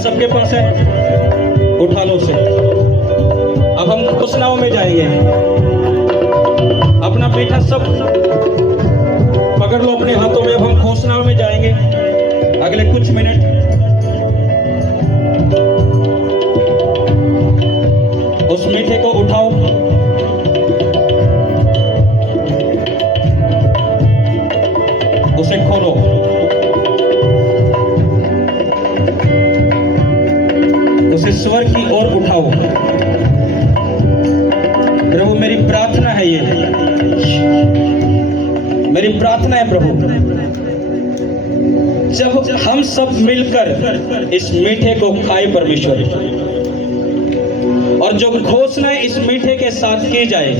सबके पास है, उठा लो उसे। अब हम घोषणाओं में जाएंगे। अपना मीठा सब पकड़ लो अपने हाथों में। अब हम घोषणाओं में जाएंगे अगले कुछ मिनट। उस मीठे को उठाओ, उसे खोलो, उसे स्वर की ओर उठाओ। प्रभु मेरी प्रार्थना है, ये मेरी प्रार्थना है प्रभु, जब हम सब मिलकर इस मीठे को खाए परमेश्वर, और जो घोषणा इस मीठे के साथ की जाए,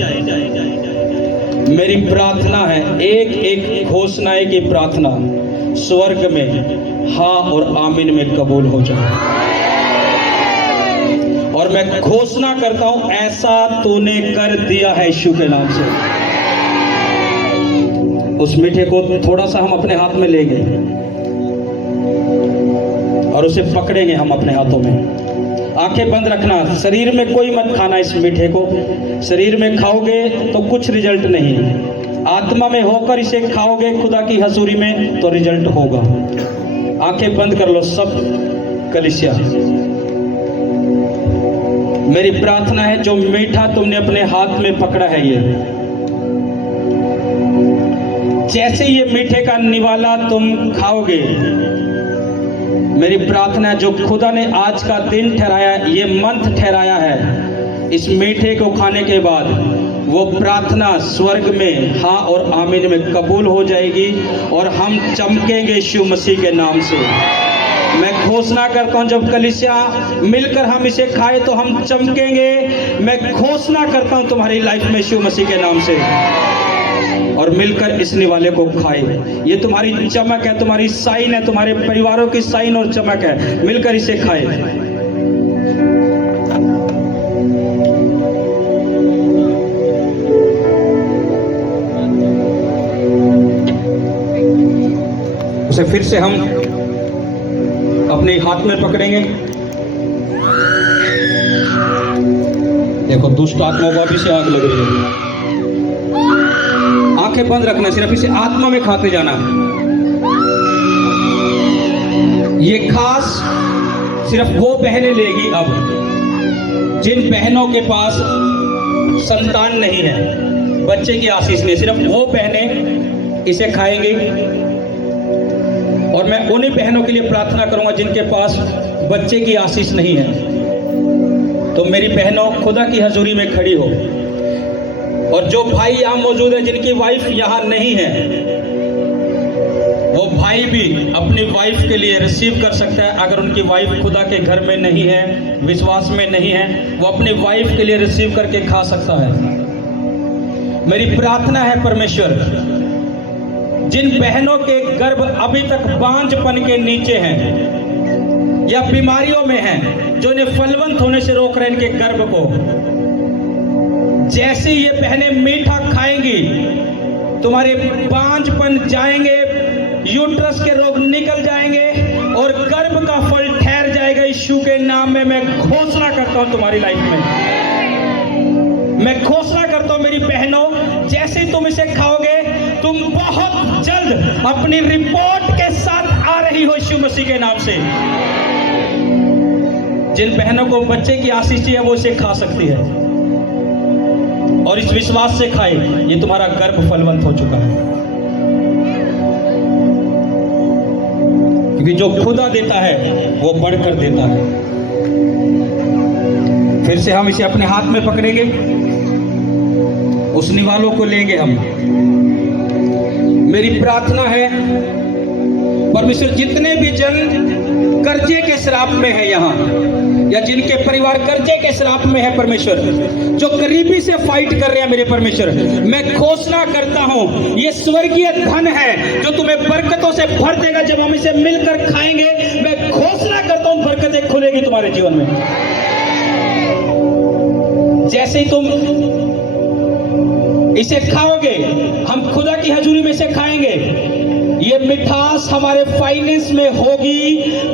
मेरी प्रार्थना है एक एक घोषणा की प्रार्थना स्वर्ग में हाँ और आमीन में कबूल हो जाए। और मैं घोषणा करता हूं, ऐसा तूने कर दिया है यीशु के नाम से। उस मीठे को थोड़ा सा हम अपने हाथ में लेंगे और उसे पकड़ेंगे हम अपने हाथों में। आंखें बंद रखना, शरीर में कोई मत खाना इस मीठे को। शरीर में खाओगे तो कुछ रिजल्ट नहीं, आत्मा में होकर इसे खाओगे खुदा की हजूरी में तो रिजल्ट होगा। आंखें बंद कर लो सब कलीसिया। मेरी प्रार्थना है जो मीठा तुमने अपने हाथ में पकड़ा है, ये जैसे ये मीठे का निवाला तुम खाओगे, मेरी प्रार्थना है जो खुदा ने आज का दिन ठहराया, ये मंथ ठहराया है, इस मीठे को खाने के बाद वो प्रार्थना स्वर्ग में हाँ और आमीन में कबूल हो जाएगी और हम चमकेंगे यीशु मसीह के नाम से। मैं घोषणा करता हूं जब कलीसिया मिलकर हम इसे खाए तो हम चमकेंगे। मैं घोषणा करता हूं तुम्हारी लाइफ में यीशु मसीह के नाम से, और मिलकर इस निवाले को खाए। ये तुम्हारी चमक है, तुम्हारी साइन है, तुम्हारे परिवारों की साइन और चमक है। मिलकर इसे खाए। उसे फिर से हम अपने हाथ में पकड़ेंगे। देखो दुष्ट आत्मा को अभी से आग लग रही है। आंखें बंद रखना, सिर्फ इसे आत्मा में खाते जाना। ये खास सिर्फ वो बहनें लेगी अब जिन बहनों के पास संतान नहीं है, बच्चे की आशीष नहीं, सिर्फ वो बहनें इसे खाएंगी। और मैं उन्हीं बहनों के लिए प्रार्थना करूंगा जिनके पास बच्चे की आशीष नहीं है। तो मेरी बहनों खुदा की हजूरी में खड़ी हो, और जो भाई यहाँ मौजूद है जिनकी वाइफ यहाँ नहीं है, वो भाई भी अपनी वाइफ के लिए रिसीव कर सकता है। अगर उनकी वाइफ खुदा के घर में नहीं है, विश्वास में नहीं है, वो अपनी वाइफ के लिए रिसीव करके खा सकता है। मेरी प्रार्थना है परमेश्वर, जिन बहनों के गर्भ अभी तक बांझपन के नीचे हैं या बीमारियों में हैं, जो इन्हें फलवंत होने से रोक रहे हैं इनके गर्भ को, जैसे ये बहनें मीठा खाएंगी तुम्हारे बांझपन जाएंगे, यूट्रस के रोग निकल जाएंगे और गर्भ का फल ठहर जाएगा। यीशु के नाम में मैं घोषणा करता हूं तुम्हारी लाइफ में। मैं घोषणा करता हूं मेरी बहनों, जैसे तुम इसे खाओगे तुम बहुत जल्द अपनी रिपोर्ट के साथ आ रही हो यीशु मसीह के नाम से। जिन बहनों को बच्चे की आशीष चाहिए वो इसे खा सकती है, और इस विश्वास से खाए, ये तुम्हारा गर्भ फलवंत हो चुका है। क्योंकि जो खुदा देता है वो बढ़कर देता है। फिर से हम इसे अपने हाथ में पकड़ेंगे, उस निवालों को लेंगे हम। मेरी प्रार्थना है परमेश्वर, जितने भी जन कर्जे के श्राप में है यहाँ, या जिनके परिवार कर्जे के श्राप में है परमेश्वर, जो गरीबी से फाइट कर रहे हैं मेरे परमेश्वर, मैं घोषणा करता हूं ये स्वर्गीय धन है जो तुम्हें बरकतों से भर देगा। जब हम इसे मिलकर खाएंगे, मैं घोषणा करता हूं बरकतें खुलेगी तुम्हारे जीवन में। जैसे ही तुम इसे खाओगे, हम खुदा की हजूरी में इसे खाएंगे, ये मिठास हमारे फाइनेंस में होगी,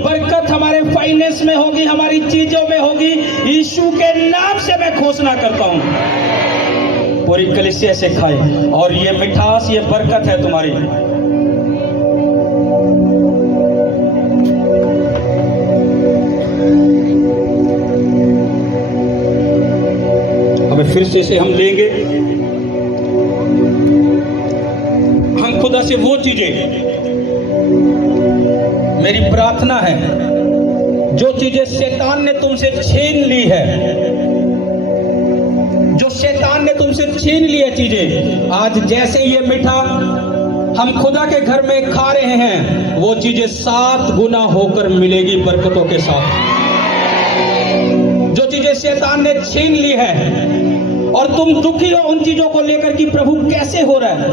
बरकत हमारे फाइनेंस में होगी, हमारी चीजों में होगी। यीशु के नाम से मैं घोषणा करता हूं, पूरी कलीसिया से खाए, और ये मिठास, ये बरकत है तुम्हारी। अब फिर से इसे हम लेंगे। हम खुदा से वो चीजें, मेरी प्रार्थना है, जो चीजें शैतान ने तुमसे छीन ली है, जो शैतान ने तुमसे छीन ली है चीजें, आज जैसे ये मीठा हम खुदा के घर में खा रहे हैं, वो चीजें 7 गुना होकर मिलेगी बरकतों के साथ। जो चीजें शैतान ने छीन ली है और तुम दुखी हो उन चीजों को लेकर कि प्रभु कैसे हो रहा है,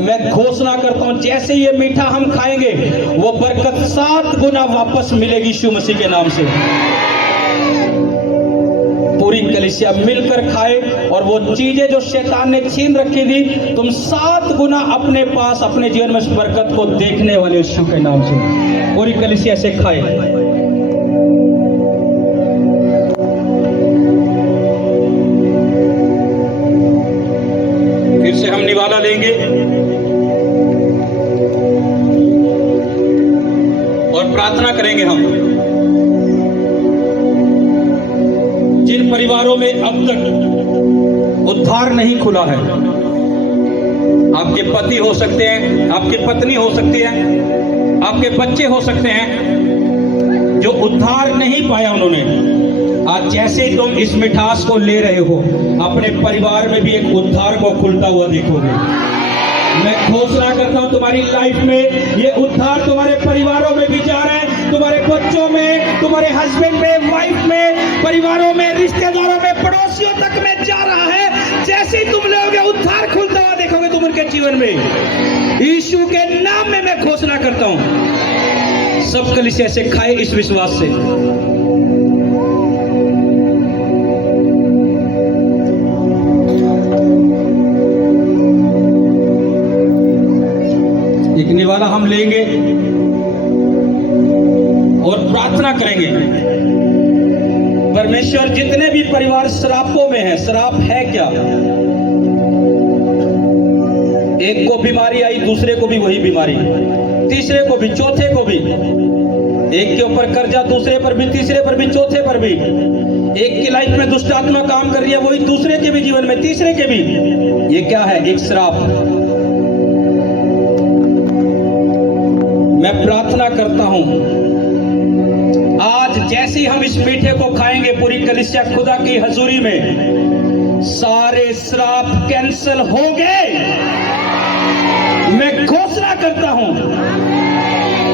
मैं घोषणा करता हूं जैसे ये मीठा हम खाएंगे, वो बरकत 7 गुना वापस मिलेगी यीशु मसीह के नाम से। पूरी कलीसिया मिलकर खाए, और वो चीजें जो शैतान ने छीन रखी थी, तुम 7 गुना अपने पास, अपने जीवन में उस बरकत को देखने वाले यीशु के नाम से। पूरी कलीसिया से खाए। फिर से हम निवाला लेंगे और प्रार्थना करेंगे। हम जिन परिवारों में अब तक उद्धार नहीं खुला है, आपके पति हो सकते हैं, आपकी पत्नी हो सकती है, आपके बच्चे हो सकते हैं, जो उद्धार नहीं पाया उन्होंने, आज जैसे तुम इस मिठास को ले रहे हो, अपने परिवार में भी एक उद्धार को खुलता हुआ देखोगे। मैं घोषणा करता हूं तुम्हारी लाइफ में ये उद्धार तुम्हारे परिवारों में भी जा रहा है। तुम्हारे बच्चों में, तुम्हारे हस्बैंड में, वाइफ में, परिवारों में, रिश्तेदारों में, पड़ोसियों तक में जा रहा है। जैसे ही तुम लोगे उद्धार खुलता हुआ देखोगे तुम उनके जीवन में। यीशु के नाम में मैं घोषणा करता हूं, सब कलीसिया से खाए इस विश्वास से। एक निवाला हम लेंगे और प्रार्थना करेंगे। परमेश्वर, जितने भी परिवार श्रापों में है, श्राप है क्या? एक को बीमारी आई, दूसरे को भी वही बीमारी, तीसरे को भी, चौथे को भी। एक के ऊपर कर्जा, दूसरे पर भी, तीसरे पर भी, चौथे पर भी। एक की लाइफ में दुष्ट आत्मा काम कर रही है, वही दूसरे के भी जीवन में, तीसरे के भी। ये क्या है? एक श्राप। मैं प्रार्थना करता हूं, आज जैसे ही हम इस मीठे को खाएंगे, पूरी कलीसिया खुदा की हजूरी में सारे श्राप कैंसल होंगे। मैं घोषणा करता हूं,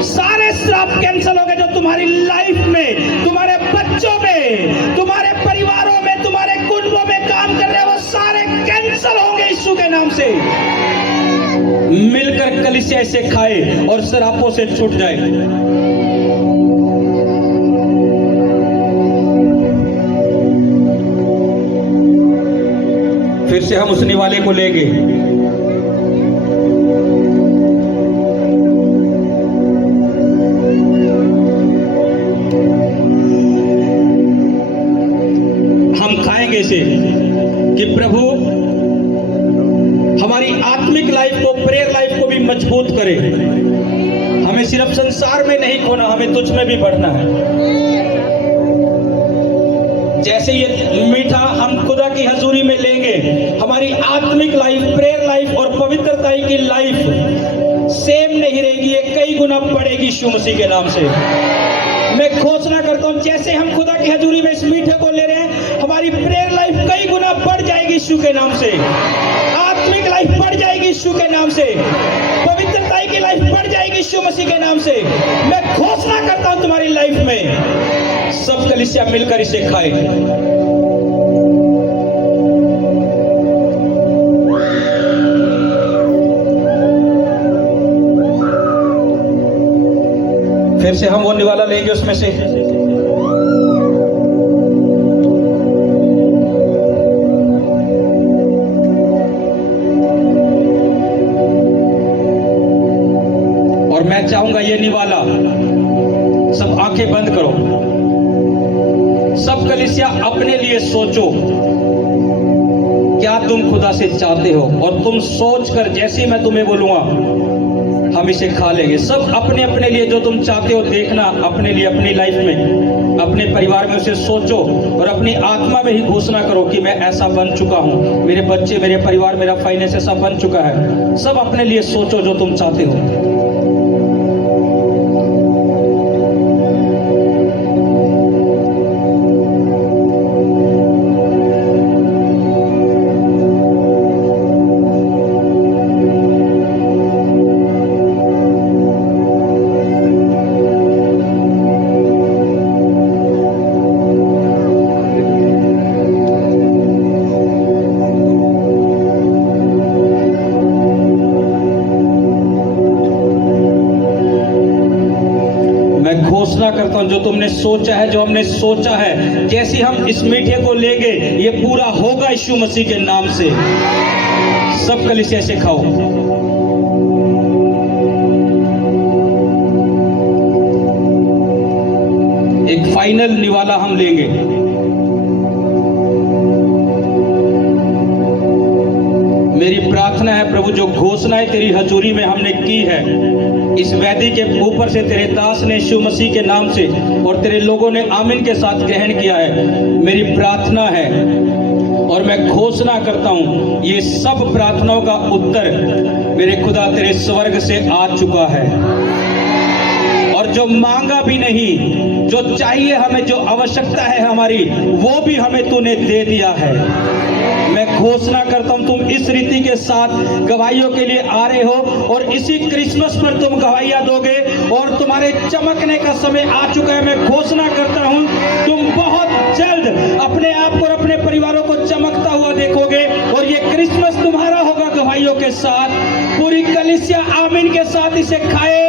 सारे श्राप कैंसल होंगे जो तुम्हारी लाइफ में, तुम्हारे बच्चों में, तुम्हारे परिवारों में, तुम्हारे कुंडों में काम कर रहे हैं, वो सारे कैंसल होंगे यीशु के नाम से। मिलकर कलीसिया से खाए और श्रापों से छूट जाए। फिर से हम उस निवाले को लेंगे। हम खाएंगे इसे कि प्रभु हमारी आत्मिक लाइफ को, प्रेयर लाइफ को भी मजबूत करे। हमें सिर्फ संसार में नहीं खोना, हमें तुझ में भी बढ़ना है। जैसे ये मीठा हम खुदा की हजूरी में लेंगे, हमारी आत्मिक लाइफ, प्रेयर लाइफ और पवित्रता की लाइफ सेम नहीं रहेगी, ये कई गुना बढ़ेगी यीशु मसीह के नाम से। मैं घोषणा करता हूं, जैसे हम खुदा की हजूरी में इस मीठे को ले रहे हैं, हमारी प्रेयर लाइफ कई गुना बढ़ जाएगी यीशु के नाम से। आत्मिक लाइफ बढ़ जाएगी यीशु के नाम से। पवित्रता की लाइफ बढ़ जाएगी यीशु मसीह के नाम से। मैं घोषणा करता हूं तुम्हारी लाइफ में। सब कलीसिया मिलकर इसे खाए। फिर से हम वो निवाला लेंगे उसमें से। और मैं चाहूंगा ये निवाला, सब आंखें बंद करो, सब कलीसिया अपने लिए सोचो क्या तुम खुदा से चाहते हो, और तुम सोचकर जैसे मैं तुम्हें बोलूंगा हम इसे खा लेंगे। सब अपने अपने लिए जो तुम चाहते हो देखना, अपने लिए, अपनी लाइफ में, अपने परिवार में उसे सोचो और अपनी आत्मा में ही घोषणा करो कि मैं ऐसा बन चुका हूं, मेरे बच्चे, मेरे परिवार, मेरा फाइनेंस ऐसा बन चुका है। सब अपने लिए सोचो जो तुम चाहते हो। घोषणा करता हूं जो तुमने सोचा है, जो हमने सोचा है, जैसे हम इस मीठे को लेंगे ये पूरा होगा यीशु मसीह के नाम से। सब कलीसिया से खाओ। एक फाइनल निवाला हम लेंगे। मेरी प्रार्थना है प्रभु, जो घोषणाएं तेरी हजूरी में हमने की है, इस वेदी के ऊपर से तेरे दास ने यीशु मसीह के नाम से और तेरे लोगों ने आमीन के साथ ग्रहण किया है। मेरी प्रार्थना है और मैं घोषणा करता हूं, ये सब प्रार्थनाओं का उत्तर मेरे खुदा तेरे स्वर्ग से आ चुका है। और और जो मांगा भी नहीं, जो चाहिए हमें, जो आवश्यकता है हमारी, वो भी हमें तूने दे दिया है। मैं घोषणा करता हूं तुम इस रीति के साथ गवाहियों के लिए आ रहे हो और इसी क्रिसमस पर तुम गवाहियां दोगे और तुम्हारे चमकने का समय आ चुका है। मैं घोषणा करता हूं तुम बहुत जल्द अपने आप को और अपने परिवारों को चमकता हुआ देखोगे और ये क्रिसमस तुम्हारा होगा गवाहियों के साथ। पूरी कलीसिया आमीन के साथ इसे खाए।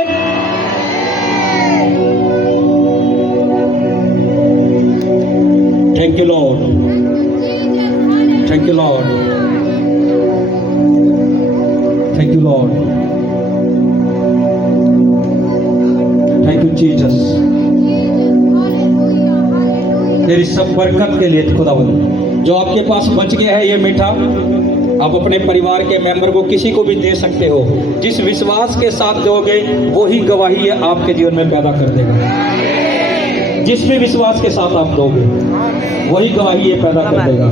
Thank you Lord, thank you Lord, thank you Lord, thank you Jesus. तेरी सब बरकत के लिए खुदावंद, जो आपके पास बच गया है ये मीठा, आप अपने परिवार के मेंबर को, किसी को भी दे सकते हो। जिस विश्वास के साथ दोगे वही गवाही है आपके जीवन में पैदा कर देगा। जिस भी विश्वास के साथ आप दोगे वही गवाही ये पैदा कर देगा।